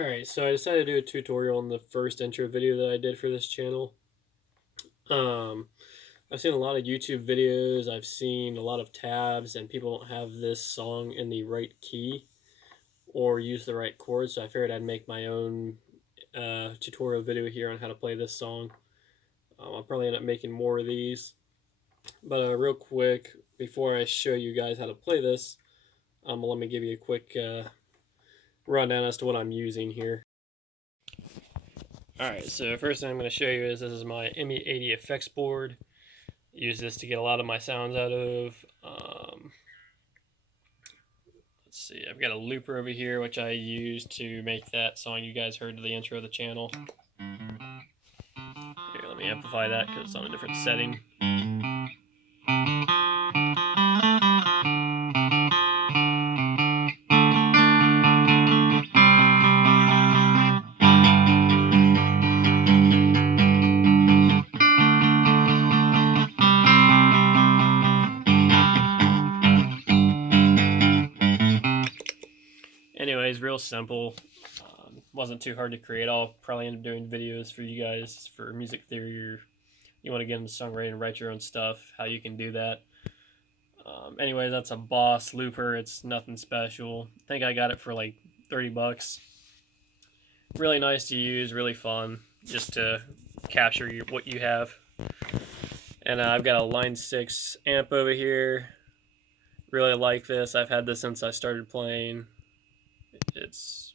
Alright, so I decided to do a tutorial on the first intro video that I did for this channel. Um, I've seen a lot of YouTube videos, I've seen a lot of tabs, and people don't have this song in the right key or use the right chords, so I figured I'd make my own tutorial video here on how to play this song. I'll probably end up making more of these, but real quick, before I show you guys how to play this, let me give you a quick rundown as to what I'm using here. Alright, so first thing I'm going to show you is this is my ME80 effects board. Use this to get a lot of my sounds out of. Let's see, I've got a looper over here which I use to make that song you guys heard to the intro of the channel. Here, let me amplify that because it's on a different setting. Anyways, real simple. Wasn't too hard to create. I'll probably end up doing videos for you guys for music theory, or you want to get into songwriting and write your own stuff, how you can do that. Anyway, that's a Boss looper. It's nothing special. I think I got it for like 30 bucks. Really nice to use, really fun, just to capture what you have. And I've got a line 6 amp over here. Really like this. I've had this since I started playing. It's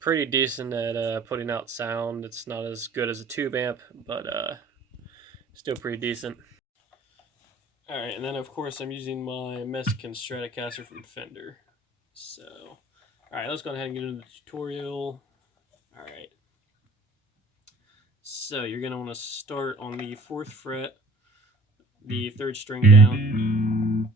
pretty decent at putting out sound. It's not as good as a tube amp, but still pretty decent. Alright, and then of course I'm using my Mexican Stratocaster from Fender. So, alright, let's go ahead and get into the tutorial. Alright. So, you're going to want to start on the 4th fret, the 3rd string down.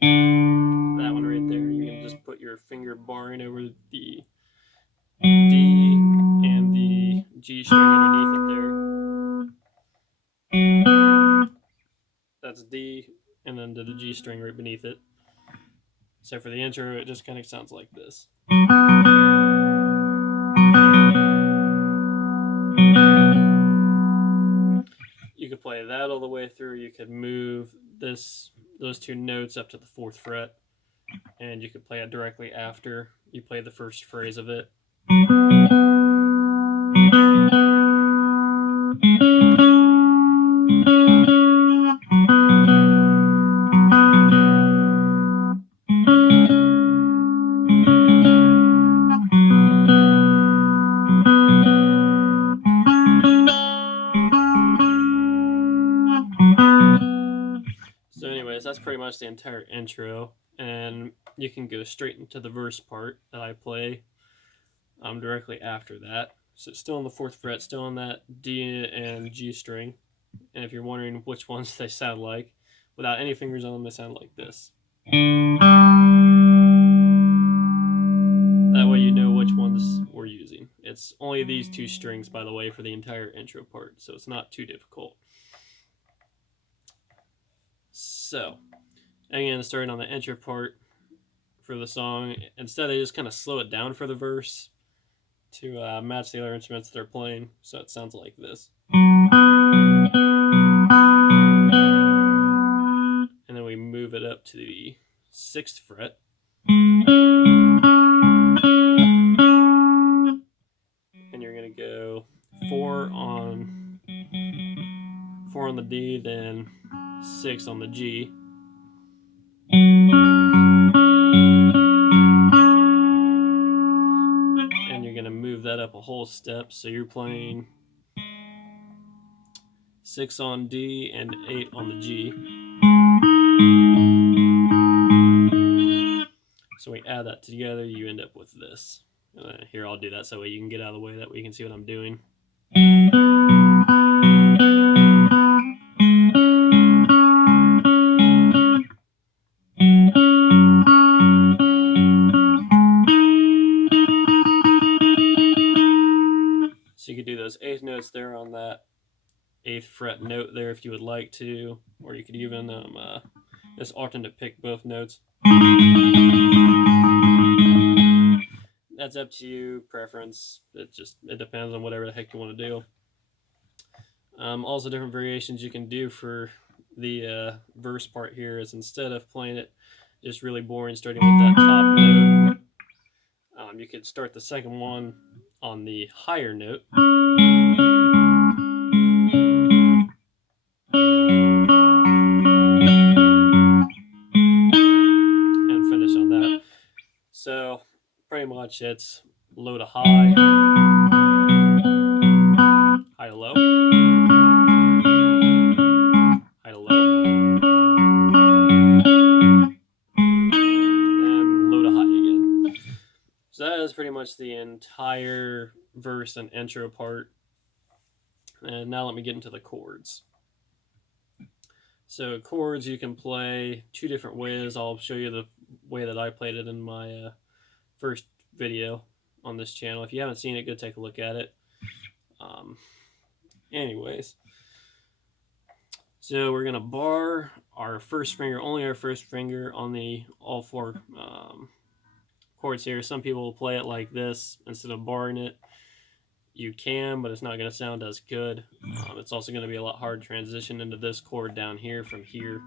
That one right there. You can just put your finger barring over the D and the G string underneath it there. That's D, and then to the G string right beneath it. So for the intro, it just kind of sounds like this. You could play that all the way through. You could move those 2 notes up to the 4th fret, and you could play it directly after you play the first phrase of it. So anyways, that's pretty much the entire intro, and you can go straight into the verse part that I play directly after that. So it's still on the 4th fret, still on that D and G string, and if you're wondering which ones they sound like, without any fingers on them, they sound like this. That way you know which ones we're using. It's only these 2 strings, by the way, for the entire intro part, so it's not too difficult. So, again, starting on the intro part for the song, instead they just kind of slow it down for the verse to match the other instruments that they're playing, so it sounds like this. And then we move it up to the 6th fret. And you're going to go 4 on the D, then 6 on the G. And you're going to move that up a whole step, so you're playing 6 on D and 8 on the G. So we add that together, you end up with this. Here, I'll do that so that way you can get out of the way, that way you can see what I'm doing. So you could do those 8th notes there on that 8th fret note there if you would like to, or you could even just alternate pick both notes. that's up to you, preference. It depends on whatever the heck you want to do. Also, different variations you can do for the verse part here is instead of playing it just really boring, starting with that top note, you could start the second one on the higher note. And finish on that. So, pretty much it's low to high, high to low, high to low, and low to high again. So that is pretty much the entire verse and intro part. And now let me get into the chords. So chords you can play two different ways. I'll show you the way that I played it in my first video on this channel. If you haven't seen it, go take a look at it. Anyways, so we're gonna bar our first finger, only our first finger on the all four chords here. Some people will play it like this instead of barring it. You can, but it's not going to sound as good. It's also going to be a lot harder to transition into this chord down here from here.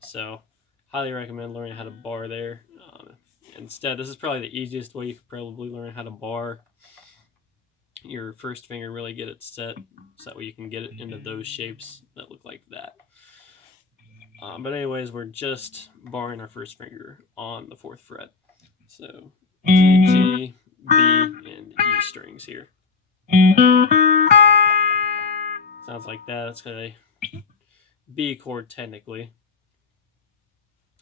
So, highly recommend learning how to bar there. Instead, this is probably the easiest way you could probably learn how to bar your first finger, really get it set, so that way you can get it into those shapes that look like that. But anyways, we're just barring our first finger on the 4th fret. So, G, G, B, and E strings here. Sounds like that. It's a B chord technically,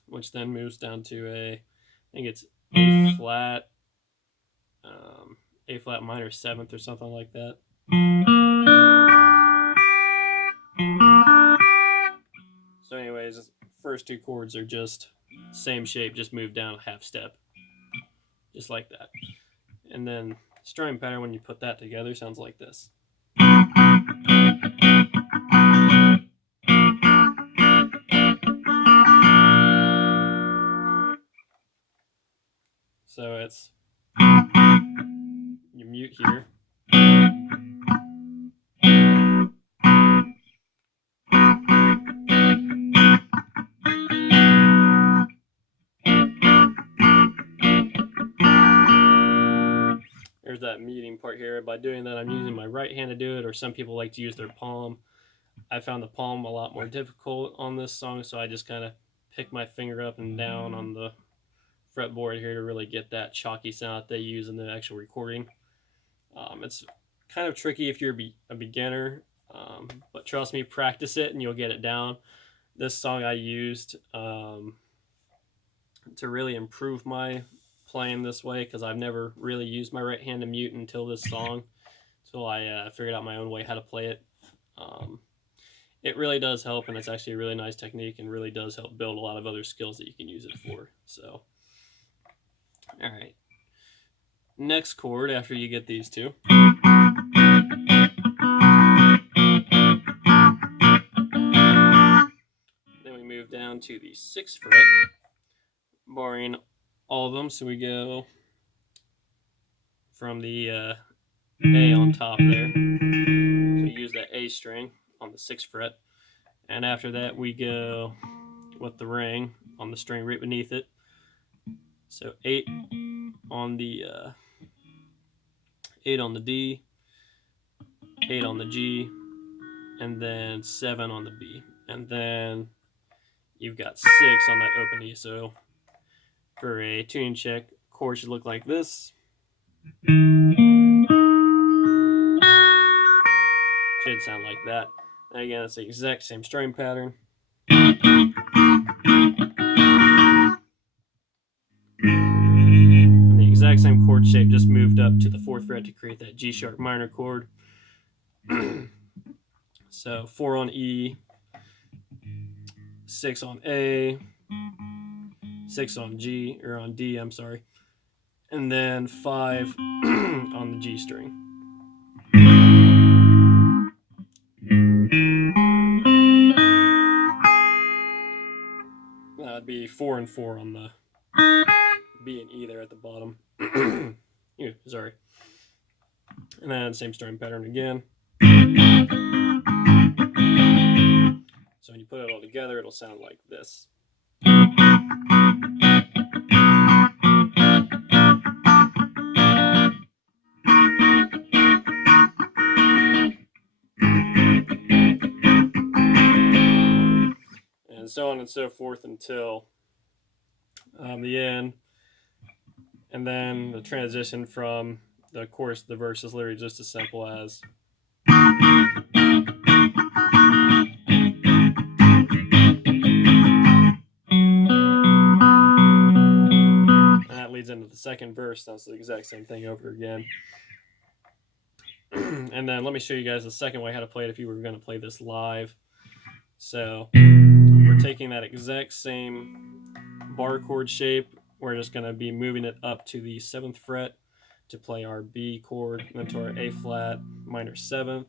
which then moves down to I think it's A flat minor 7th or something like that. So anyways, first two chords are just same shape, just moved down a half step, just like that. And then strumming pattern, when you put that together, sounds like this. So it's, you mute here. There's that muting part here. By doing that, I'm using my right hand to do it, or some people like to use their palm. I found the palm a lot more difficult on this song, so I just kind of pick my finger up and down on the fretboard here to really get that chalky sound that they use in the actual recording. It's kind of tricky if you're a beginner, but trust me, practice it and you'll get it down. This song I used to really improve my playing this way, because I've never really used my right hand to mute until this song, until I figured out my own way how to play it. It really does help, and it's actually a really nice technique and really does help build a lot of other skills that you can use it for. So, all right. Next chord after you get these two. Then we move down to the 6th fret, barring all of them. So we go from the A on top there. So we use that A string on the 6th fret. And after that, we go with the ring on the string right beneath it. So 8 on the 8 on the D, 8 on the G, and then 7 on the B. And then you've got 6 on that open E. So for a tuning check, chord should look like this. Should sound like that. And again, it's the exact same string pattern. And the exact same chord shape, just moved up to the 4th fret to create that G sharp minor chord. So 4 on E, 6 on A, 6 on G, or on D, I'm sorry, and then 5 on the G string. That'd be 4 and 4 on the B and E there at the bottom. Sorry. And then same string pattern again. So when you put it all together, it'll sound like this. And so on and so forth until the end. And then the transition from the chorus to the verse is literally just as simple as. And that leads into the second verse. That's the exact same thing over again. And then let me show you guys the second way how to play it if you were going to play this live. So we're taking that exact same bar chord shape. We're just going to be moving it up to the 7th fret to play our B chord, and then to our A flat minor 7th.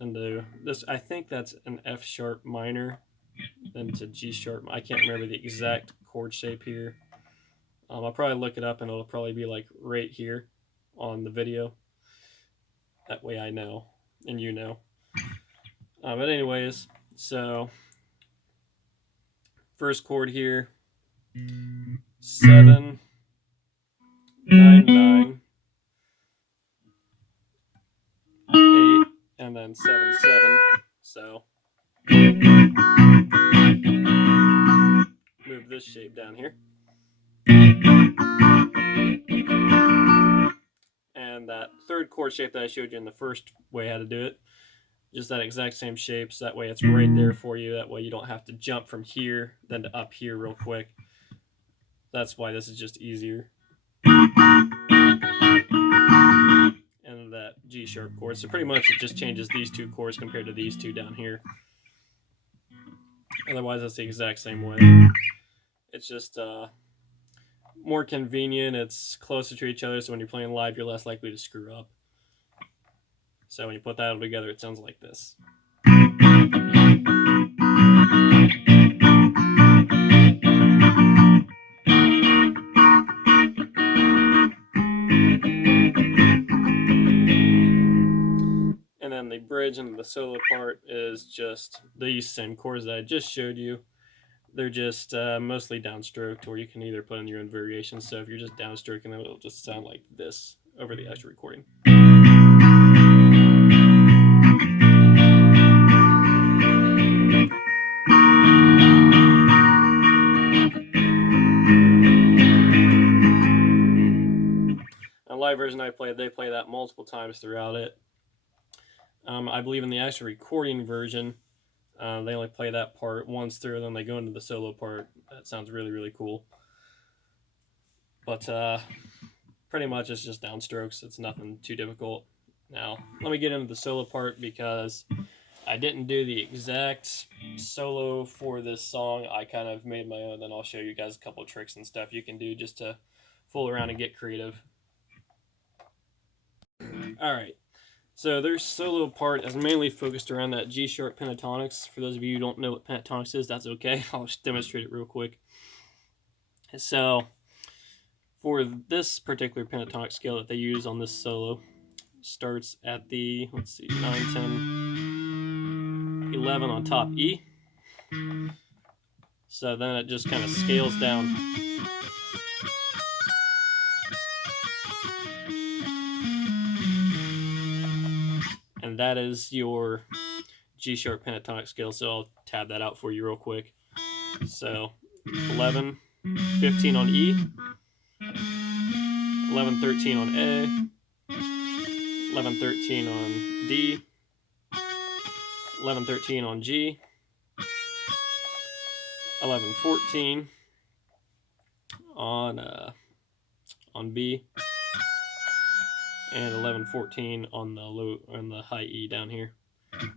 And to this, I think that's an F sharp minor, then to G sharp. I can't remember the exact chord shape here. I'll probably look it up, and it'll probably be like right here on the video. That way I know, and you know. But anyways, so first chord here, 7, 9, 9, 8, and then 7, 7. So move this shape down here. And that third chord shape that I showed you in the first way how to do it, just that exact same shape, so that way it's right there for you. That way you don't have to jump from here then to up here real quick. That's why this is just easier. And that G sharp chord. So pretty much it just changes these two chords compared to these two down here. Otherwise it's the exact same way. It's just more convenient. It's closer to each other, so when you're playing live you're less likely to screw up. So when you put that all together, it sounds like this. And then the bridge and the solo part is just these same chords that I just showed you. They're just mostly downstroked, or you can either put in your own variations. So if you're just downstroking them, it'll just sound like this over the actual recording. The live version I played, they play that multiple times throughout it. I believe in the actual recording version, they only play that part once through, and then they go into the solo part. That sounds really, really cool. But pretty much it's just downstrokes. It's nothing too difficult. Now, let me get into the solo part because I didn't do the exact solo for this song. I kind of made my own, then I'll show you guys a couple of tricks and stuff you can do just to fool around and get creative. Alright, so their solo part is mainly focused around that G sharp pentatonics. For those of you who don't know what pentatonics is, that's okay. I'll just demonstrate it real quick. So, for this particular pentatonic scale that they use on this solo, starts at the, let's see, 9, 10, 11 on top E. So then it just kind of scales down. And that is your G sharp pentatonic scale. So I'll tab that out for you real quick. So 11, 15 on E, 11, 13 on A, 11, 13 on D, 11, 13 on G, 11, 14 on B, and 11, 14 on the high E down here.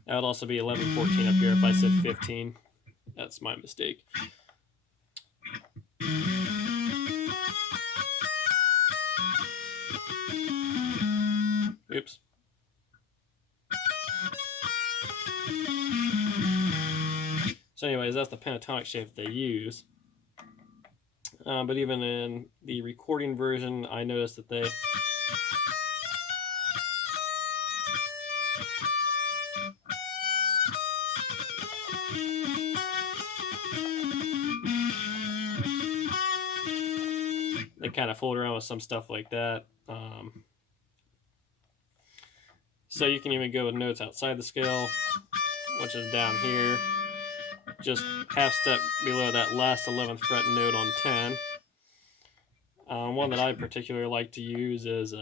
That would also be 11, 14 up here if I said 15. That's my mistake. Oops. So anyways, that's the pentatonic shape they use. But even in the recording version, I noticed that they kind of fooled around with some stuff like that. So you can even go with notes outside the scale, which is down here, just half step below that last 11th fret note on 10. One that I particularly like to use is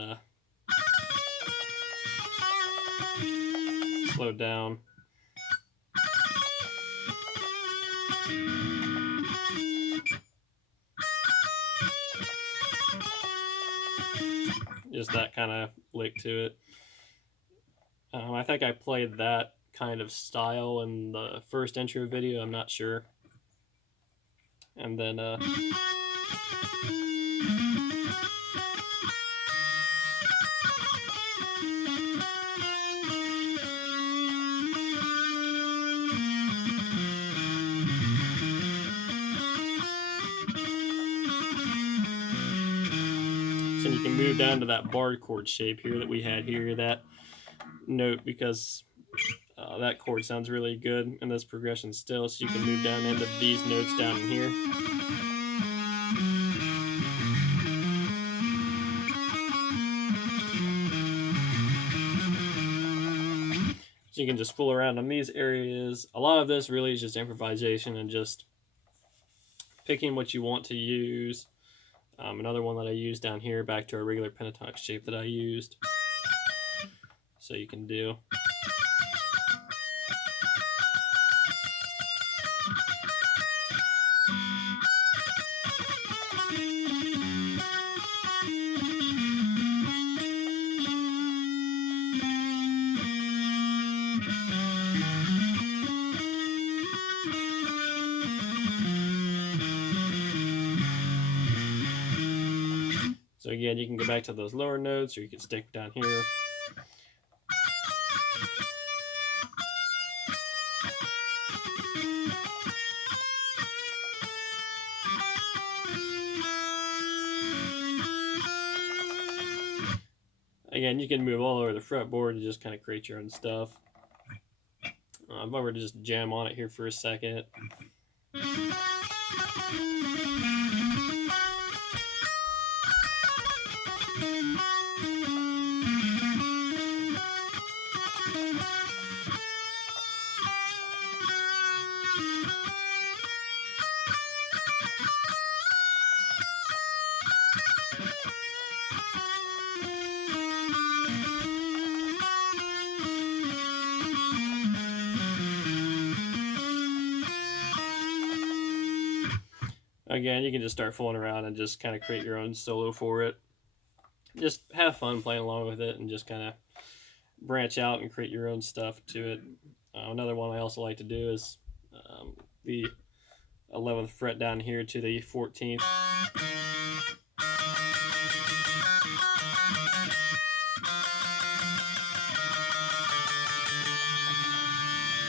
slowed down. Just that kind of lick to it. I think I played that kind of style in the first intro video, I'm not sure. And then so you can move down to that barred chord shape here that we had here, that note, because that chord sounds really good in this progression still, so you can move down into these notes down in here. So you can just fool around on these areas. A lot of this really is just improvisation and just picking what you want to use. Another one that I used down here, back to our regular pentatonic shape that I used. So you can do. So again, you can go back to those lower notes, or you can stick down here. Again, you can move all over the fretboard to just kind of create your own stuff. If I were to just jam on it here for a second. Again, you can just start fooling around and just kind of create your own solo for it. Just have fun playing along with it and just kind of branch out and create your own stuff to it. Another one I also like to do is the 11th fret down here to the 14th.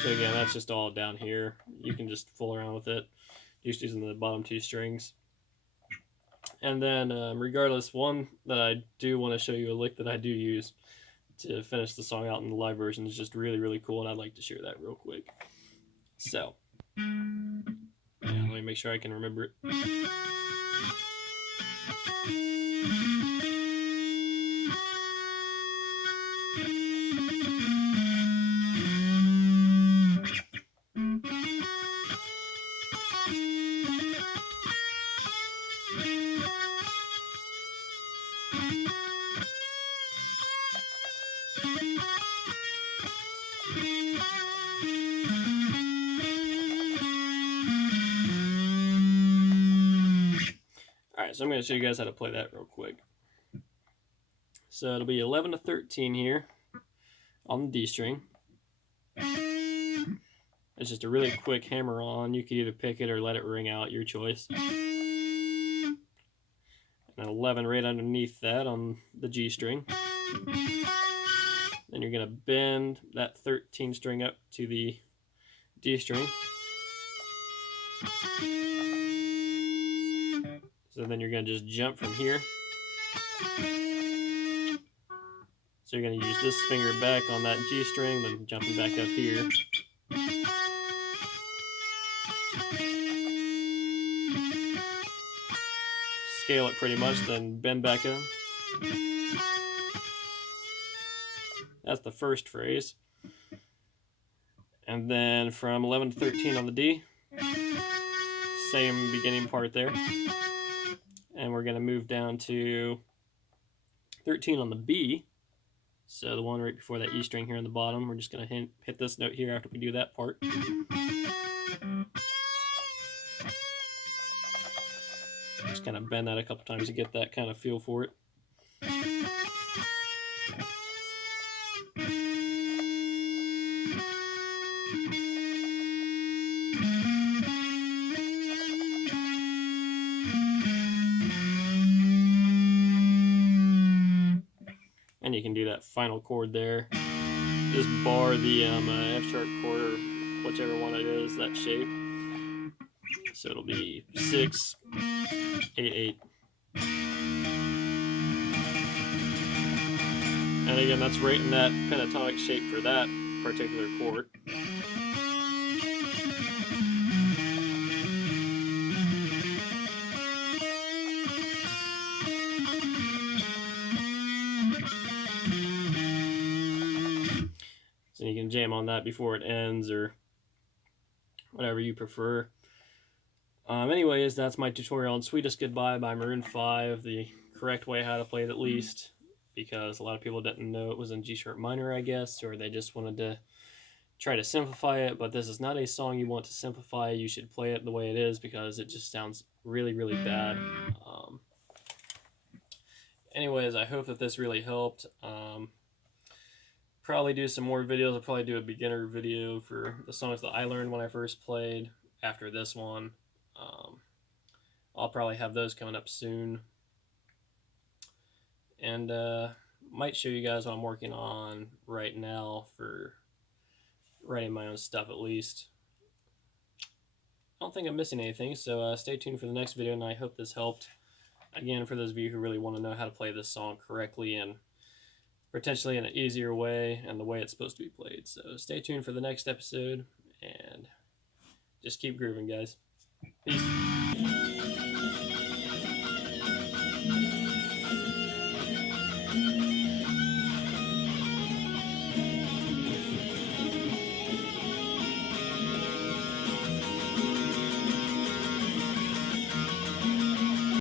So again, that's just all down here. You can just fool around with it, just using the bottom two strings. And then regardless, one that I do want to show you, a lick that I do use to finish the song out in the live version, is just really, really cool, and I'd like to share that real quick. So, yeah, let me make sure I can remember it. Alright, so I'm going to show you guys how to play that real quick. So it'll be 11 to 13 here on the D string. It's just a really quick hammer on. You can either pick it or let it ring out, your choice. And 11 right underneath that on the G string. Then you're going to bend that 13 string up to the D string. So then you're going to just jump from here. So you're going to use this finger back on that G string, then jumping back up here. Scale it pretty much, then bend back up. That's the first phrase. And then from 11 to 13 on the D, same beginning part there. And we're going to move down to 13 on the B. So the one right before that E string here on the bottom. We're just going to hit this note here after we do that part. Just kind of bend that a couple times to get that kind of feel for it. And you can do that final chord there. Just bar the F sharp chord, or whichever one it is, that shape. So it'll be 6, 8, 8. And again, that's right in that pentatonic shape for that particular chord. So you can jam on that before it ends, or whatever you prefer. Anyways, that's my tutorial on Sweetest Goodbye by Maroon 5, the correct way how to play it at least, because a lot of people didn't know it was in G sharp minor, I guess, or they just wanted to try to simplify it. But this is not a song you want to simplify. You should play it the way it is, because it just sounds really, really bad. Anyways, I hope that this really helped. Probably do some more videos. I'll probably do a beginner video for the songs that I learned when I first played after this one. I'll probably have those coming up soon. And might show you guys what I'm working on right now for writing my own stuff at least. I don't think I'm missing anything, so stay tuned for the next video, and I hope this helped. Again, for those of you who really want to know how to play this song correctly and potentially in an easier way and the way it's supposed to be played. So stay tuned for the next episode, and just keep grooving, guys. Peace.